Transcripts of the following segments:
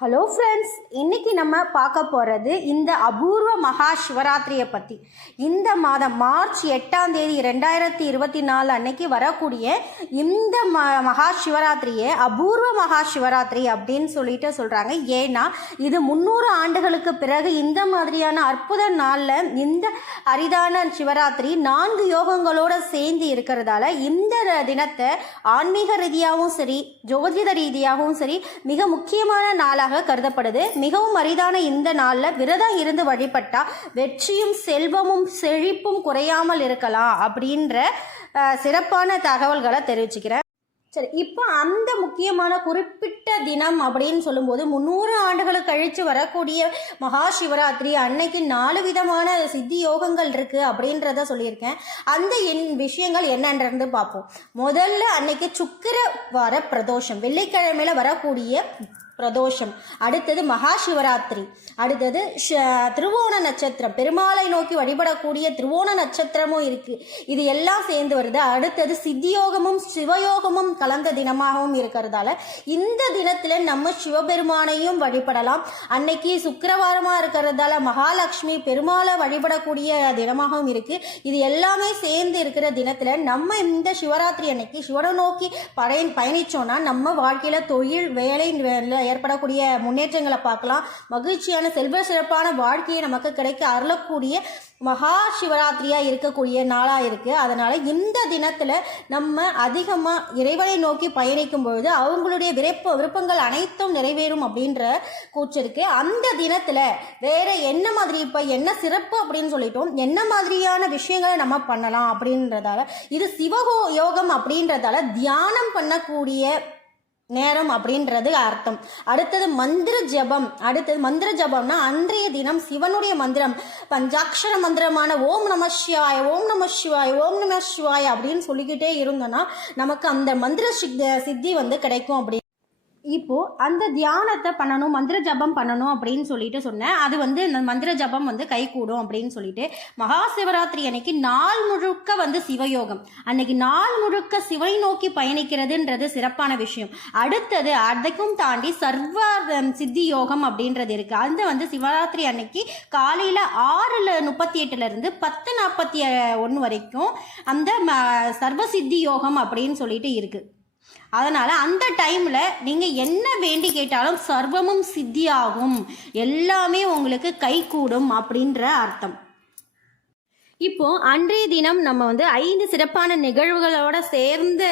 Hello friends இன்னைக்கு நம்ம பார்க்க போகிறது இந்த அபூர்வ மகா சிவராத்திரியை பற்றி இந்த மாதம் மார்ச் எட்டாம் தேதி ரெண்டாயிரத்தி இருபத்தி நாலு அன்னைக்கு வரக்கூடிய இந்த ம மகா சிவராத்திரியை அபூர்வ மகா சிவராத்திரி அப்படின்னு சொல்லிட்டு சொல்கிறாங்க ஏன்னா இது முந்நூறு ஆண்டுகளுக்கு பிறகு இந்த மாதிரியான அற்புத நாளில் இந்த அரிதான சிவராத்திரி நான்கு யோகங்களோடு சேர்ந்து இருக்கிறதால இந்த தினத்தை ஆன்மீக ரீதியாகவும் சரி ஜோதிட ரீதியாகவும் சரி மிக முக்கியமான நாளாக கருதப்படுது. மிகவும் அரிதான இந்த நாளில் விரதம் இருந்து வழிபட்டால் வெற்றியும் செல்வமும் செழிப்பும் குறையாமல் இருக்கலாம் அப்படின்ற சிறப்பான தகவல்களை தெரிவிச்சுக்கிறேன். சரி இப்போ அந்த முக்கியமான குறிப்பிட்ட தினம் அப்படின்னு சொல்லும்போது முந்நூறு ஆண்டுகள் கழித்து வரக்கூடிய மகா சிவராத்திரி அன்னைக்கு நாலு விதமான சித்தி யோகங்கள் இருக்குது அப்படின்றத சொல்லியிருக்கேன். அந்த என் விஷயங்கள் என்னன்றது பார்ப்போம். முதல்ல அன்னைக்கு சுக்கிர வார பிரதோஷம் வெள்ளிக்கிழமையில் வரக்கூடிய பிரதோஷம். அடுத்தது மகா சிவராத்திரி அடுத்தது ஷ- திருவோண நட்சத்திரம். பெருமாளை நோக்கி வழிபடக்கூடிய திருவோண நட்சத்திரமும் இருக்கு. இது எல்லாம் சேர்ந்து வருது. அடுத்தது சித்தியோகமும் சிவயோகமும் கலந்த தினமாகவும் இருக்கிறதால இந்த தினத்துல நம்ம சிவபெருமானையும் வழிபடலாம். அன்னைக்கு சுக்கிரவாரமா இருக்கிறதால மகாலட்சுமி பெருமாளை வழிபடக்கூடிய தினமாகவும் இருக்கு. இது எல்லாமே சேர்ந்து இருக்கிற தினத்துல நம்ம இந்த சிவராத்திரி அன்னைக்கு சிவனை நோக்கி பய பயணிச்சோம்னா நம்ம வாழ்க்கையில தொழில் வேலை ஏற்படக்கூடிய முன்னேற்றங்களை பார்க்கலாம். மகிழ்ச்சியான செல்வ சிறப்பான வாழ்க்கையை நமக்கு கிடைக்க அருளக்கூடிய மகா சிவராத்திரியாக இருக்கக்கூடிய நாளாக இருக்குது அதனால் இந்த தினத்தில் நம்ம அதிகமாக இறைவனை நோக்கி பயணிக்கும் பொழுது அவங்களுடைய விருப்ப விருப்பங்கள் அனைத்தும் நிறைவேறும் அப்படின்ற கூச்சிருக்கு அந்த தினத்தில் வேறு என்ன மாதிரி இப்போ என்ன சிறப்பு அப்படின்னு சொல்லிட்டோம். என்ன மாதிரியான விஷயங்களை நம்ம பண்ணலாம் அப்படின்றதால இது சிவகோ யோகம் அப்படின்றதால தியானம் பண்ணக்கூடிய நேரம் அப்படின்றது அர்த்தம். அடுத்தது மந்திர ஜபம். அடுத்தது மந்திர ஜபம்னா அன்றைய தினம் சிவனுடைய மந்திரம். பஞ்சாட்சர மந்திரமான ஓம் நம சிவாய ஓம் நம சிவாய ஓம் நம சிவாய அப்படின்னு சொல்லிக்கிட்டே இருந்தோம்னா நமக்கு அந்த மந்திர சித்தி வந்து கிடைக்கும் அப்படின்னு இப்போது அந்த தியானத்தை பண்ணணும் மந்திர ஜபம் பண்ணணும் அப்படின்னு சொல்லிட்டு சொன்னேன் அது வந்து இந்த மந்திர ஜபம் வந்து கை கூடும் அப்படின்னு சொல்லிட்டு மகா சிவராத்திரி அன்னைக்கு நாள் முழுக்க வந்து சிவயோகம். அன்னைக்கு நாள் முழுக்க சிவை நோக்கி பயணிக்கிறதுன்றது சிறப்பான விஷயம். அடுத்தது அதைக்கும் தாண்டி சர்வ சித்தி யோகம் அப்படின்றது இருக்கு. அந்த வந்து சிவராத்திரி அன்னைக்கு காலையில் ஆறில் முப்பத்தி எட்டுலேருந்து பத்து நாற்பத்தி ஒன்று வரைக்கும் அந்த ம, சர்வ சித்தி யோகம் அப்படின்னு சொல்லிட்டு இருக்குது அதனால் அந்த டைமில் நீங்கள் என்ன வேண்டி கேட்டாலும் சர்வமும் சித்தியாகும். எல்லாமே உங்களுக்கு கைகூடும் அப்படின்ற அர்த்தம். இப்போ அன்றைய தினம் நம்ம வந்து ஐந்து சிறப்பான நிகழ்வுகளோட சேர்ந்த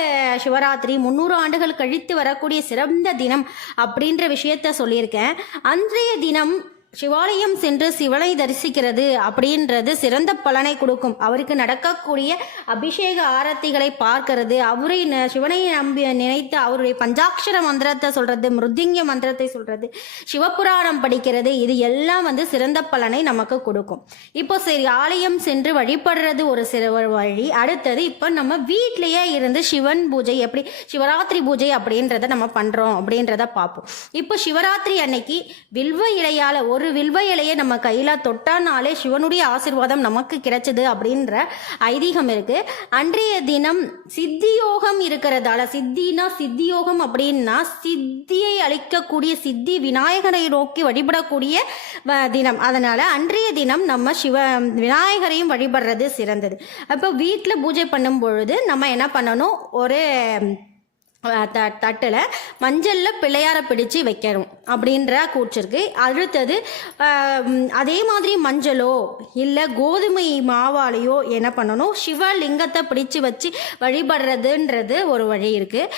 சிவராத்திரி முந்நூறு ஆண்டுகள் கழித்து வரக்கூடிய சிறந்த தினம் அப்படின்ற விஷயத்த சொல்லியிருக்கேன். அன்றைய தினம் சிவாலயம் சென்று சிவனை தரிசிக்கிறது அப்படின்றது சிறந்த பலனை கொடுக்கும். அவருக்கு நடக்கக்கூடிய அபிஷேக ஆரத்திகளை பார்க்கிறது. அவரை ந- சிவனை நம்பி நினைத்து அவருடைய பஞ்சாட்சர மந்திரத்தை சொல்றது மிருத்திங்க மந்திரத்தை சொல்றது சிவபுராணம் படிக்கிறது இது எல்லாம் வந்து சிறந்த பலனை நமக்கு கொடுக்கும். இப்போ சரி ஆலயம் சென்று வழிபடுறது ஒரு சிறு வழி. அடுத்தது இப்போ நம்ம வீட்டிலேயே இருந்து சிவன் பூஜை எப்படி சிவராத்திரி பூஜை அப்படின்றத நம்ம பண்றோம் அப்படின்றத பார்ப்போம். இப்போ சிவராத்திரி அன்னைக்கு வில்வ இலையால ஒரு ஒரு வில்வ இலையை நம்ம கையில் தொட்டானாலே சிவனுடைய ஆசிர்வாதம் நமக்கு கிடைச்சது அப்படின்ற ஐதீகம் இருக்குது அன்றைய தினம் சித்தியோகம் இருக்கிறதால சித்தினா சித்தியோகம் அப்படின்னா சித்தியை அளிக்கக்கூடிய சித்தி விநாயகரை நோக்கி வழிபடக்கூடிய வ- தினம். அதனால் அன்றைய தினம் நம்ம சிவ விநாயகரையும் வழிபடுறது சிறந்தது. அப்போ வீட்டில் பூஜை பண்ணும் பொழுது நம்ம என்ன பண்ணணும்? ஒரு த தட்டில் மஞ்சளில் பிள்ளையாரை பிடிச்சு வைக்கணும் அப்படின்ற கூற்று இருக்கு. அடுத்தது அதே மாதிரி மஞ்சளோ இல்லை கோதுமை மாவாலையோ என்ன பண்ணணும்? சிவலிங்கத்தை பிடிச்சு வச்சு வழிபடுறதுன்றது ஒரு வழி இருக்குது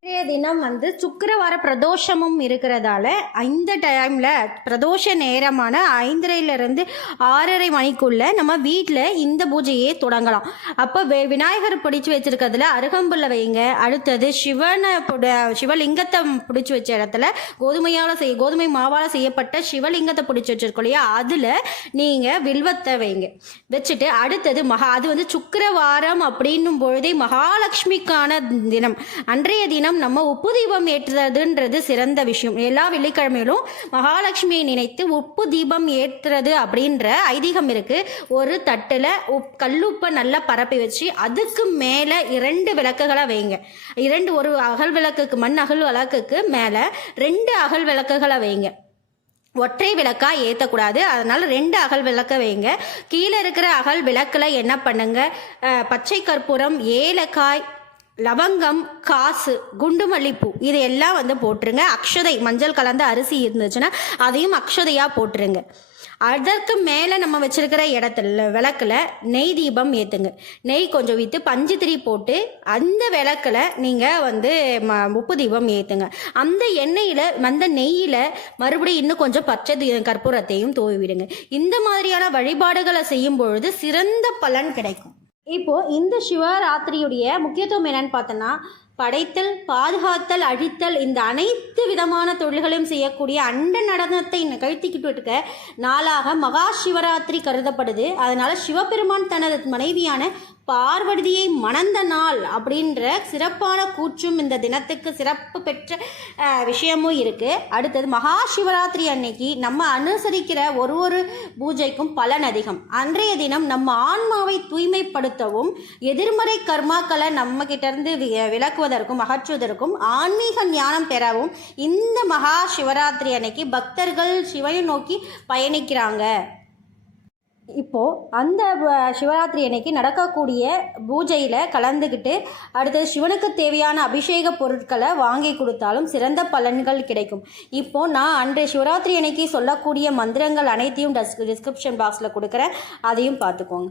அன்றைய தினம் வந்து சுக்கரவார பிரதோஷமும் இருக்கிறதால இந்த டைமில் பிரதோஷ நேரமான ஐந்தரையிலிருந்து ஆறரை மணிக்குள்ள நம்ம வீட்டில் இந்த பூஜையை தொடங்கலாம். அப்போ வே விநாயகர் பிடிச்சி வச்சிருக்கிறதுல அருகம்புல்ல வைங்க. அடுத்தது சிவனை புட- சிவலிங்கத்தை பிடிச்சி வச்ச இடத்துல கோதுமையால் செய் கோதுமை மாவால் செய்யப்பட்ட சிவலிங்கத்தை பிடிச்சி வச்சிருக்கோம் இல்லையா? அதில் நீங்கள் வில்வத்தை வைங்க. வச்சுட்டு அடுத்தது மகா அது வந்து சுக்கரவாரம் அப்படின்னும் பொழுதே மகாலட்சுமிக்கான தினம். அன்றைய தினம் தினம் நம்ம உப்பு தீபம் ஏற்றுறதுன்றது சிறந்த விஷயம். எல்லா வெள்ளிக்கிழமையிலும் மகாலட்சுமியை நினைத்து உப்பு தீபம் ஏற்றுறது அப்படின்ற ஐதீகம் இருக்குது ஒரு தட்டில் உப் கல்லுப்பை நல்லா பரப்பி வச்சு அதுக்கு மேலே இரண்டு விளக்குகளை வைங்க. இரண்டு ஒரு அகல் விளக்குக்கு மண் அகல் விளக்குக்கு மேலே ரெண்டு அகல் விளக்குகளை வைங்க. ஒற்றை விளக்கா ஏற்றக்கூடாது அதனால் ரெண்டு அகல் விளக்க வைங்க. கீழே இருக்கிற அகல் விளக்கில் என்ன பண்ணுங்க? பச்சை கற்பூரம் ஏலக்காய் லவங்கம் காசு குண்டு மல்லிப்பூ இது எல்லாம் வந்து போட்டுருங்க. அக்ஷதை மஞ்சள் கலந்த அரிசி இருந்துச்சுன்னா அதையும் அக்ஷதையாக போட்டுருங்க. அதற்கு மேலே நம்ம வச்சுருக்கிற இடத்துல விளக்கில் நெய் தீபம் ஏற்றுங்க நெய் கொஞ்சம் விற்று பஞ்சு திரி போட்டு அந்த விளக்கில் நீங்கள் வந்து ம உப்பு தீபம் ஏற்றுங்க அந்த எண்ணெயில் அந்த நெய்யில் மறுபடியும் இன்னும் கொஞ்சம் பச்சை தீ கற்பூரத்தையும் தூவி விடுங்க. இந்த மாதிரியான வழிபாடுகளை செய்யும் பொழுது சிறந்த பலன் கிடைக்கும். இப்போது இந்த சிவராத்திரியுடைய முக்கியத்துவம் என்னன்னு பார்த்தோன்னா படைத்தல் பாதுகாத்தல் அழித்தல் இந்த அனைத்து விதமான தொழில்களையும் செய்யக்கூடிய அண்ட நடனத்தை நிகழ்த்திக்கிட்டு இருக்க நாளாக மகா சிவராத்திரி கருதப்படுது. அதனால் சிவபெருமான் தனது மனைவியான பார்வதியை மணந்த நாள் அப்படின்ற சிறப்பான கூற்றும் இந்த தினத்துக்கு சிறப்பு பெற்ற விஷயமும் இருக்குது அடுத்தது மகா சிவராத்திரி அன்னைக்கு நம்ம அனுசரிக்கிற ஒரு ஒரு பூஜைக்கும் பலன் அதிகம். அன்றைய தினம் நம்ம ஆன்மாவை தூய்மைப்படுத்தவும் எதிர்மறை கர்மாக்களை நம்ம கிட்டேருந்து விளக்குவதற்கும் வி- அகற்றுவதற்கும் ஆன்மீக ஞானம் பெறவும் இந்த மகா சிவராத்திரி அன்னைக்கு பக்தர்கள் சிவனை நோக்கி பயணிக்கிறாங்க. இப்போது அந்த சிவராத்திரி அன்னைக்கு நடக்கக்கூடிய பூஜையில் கலந்துக்கிட்டு அடுத்தது சிவனுக்கு தேவையான அபிஷேக பொருட்களை வாங்கி கொடுத்தாலும் சிறந்த பலன்கள் கிடைக்கும். இப்போது நான் அன்றைய சிவராத்திரி அன்னைக்கு சொல்லக்கூடிய மந்திரங்கள் அனைத்தையும் டஸ் டிஸ்கிரிப்ஷன் பாக்ஸில் கொடுக்குறேன். அதையும் பார்த்துக்கோங்க.